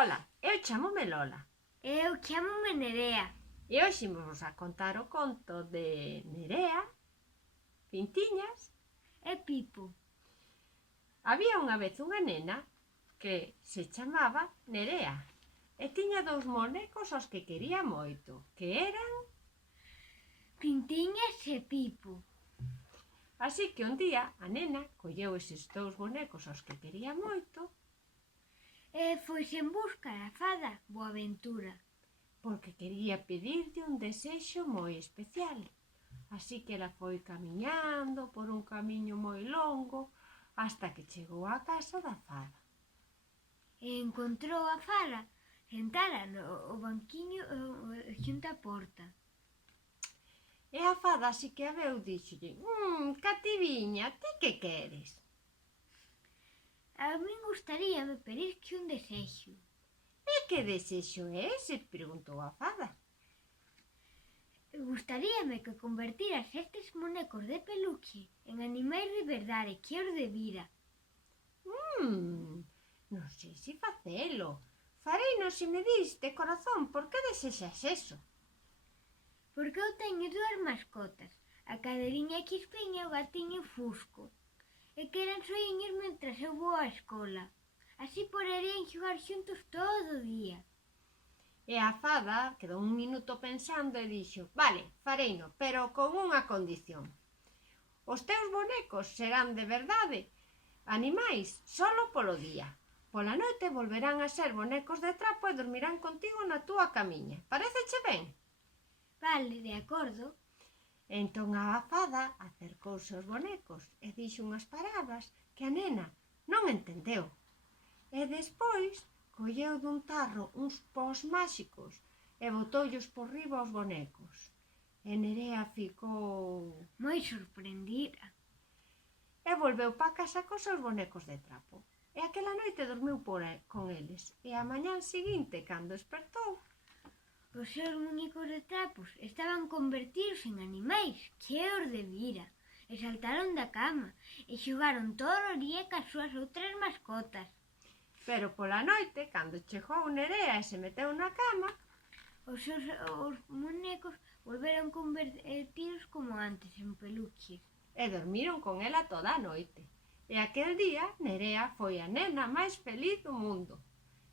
Ola, eu chámome Lola. Eu chámome Nerea. E hoxe vos a contar o conto de Nerea, Pintiñas. E Pipo. Había unha vez unha nena que se chamaba Nerea e tiña dous bonecos aos que quería moito, que eran... Pintiñas e Pipo. Así que un día a nena colleu eses dous bonecos aos que quería moito E foise en busca da fada Boaventura. porque quería pedirlle un desexo moi especial. Así que ela foi camiñando por un camiño moi longo hasta que chegou á casa da fada. E encontrou a fada sentada no banquiño xunto á porta. E a fada así que a veu díxolle: Cativiña, ti que queres? A min gustaríame pedirche un desexo. E que desexo é ese? Preguntou a fada. Gustaríame que convertiras estes bonecos de peluche en animais de verdade que os debira. Non sei se facelo. Fareino se me dis de corazón por que desexas eso. Porque eu teño dúas mascotas, a cadeliña Chispiña e o gatiño Fusco, e queran soiños mentras eu vou á escola. Así poderían xogar xuntos todo o día. E a fada quedou un minuto pensando e dixo: Vale, fareino, pero con unha condición. Os teus bonecos serán de verdade animais solo polo día. Pola noite volverán a ser bonecos de trapo e dormirán contigo na túa camiña. Paréceche ben? Vale, de acordo. Entón a fada acercouse aos bonecos e dixo unhas palabras que a nena non entendeu. E despois colleu dun tarro uns pós máxicos e botoullos por riba aos bonecos. E Nerea ficou Moi sorprendida. e volveu pa casa cos seus bonecos de trapo. E aquela noite dormiu con eles. E a mañán seguinte, cando despertou, Os seus muñecos de trapos estaban convertidos en animais que os debira. E saltaron da cama e xogaron todo o día cas súas outras mascotas. pero pola noite, cando chegou Nerea e se meteu na cama, Os muñecos volveron convertidos como antes en peluches. e dormiron con ela toda a noite. E aquel día Nerea foi a nena máis feliz do mundo.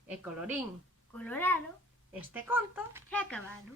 E colorín Colorado, este conto se acabaron.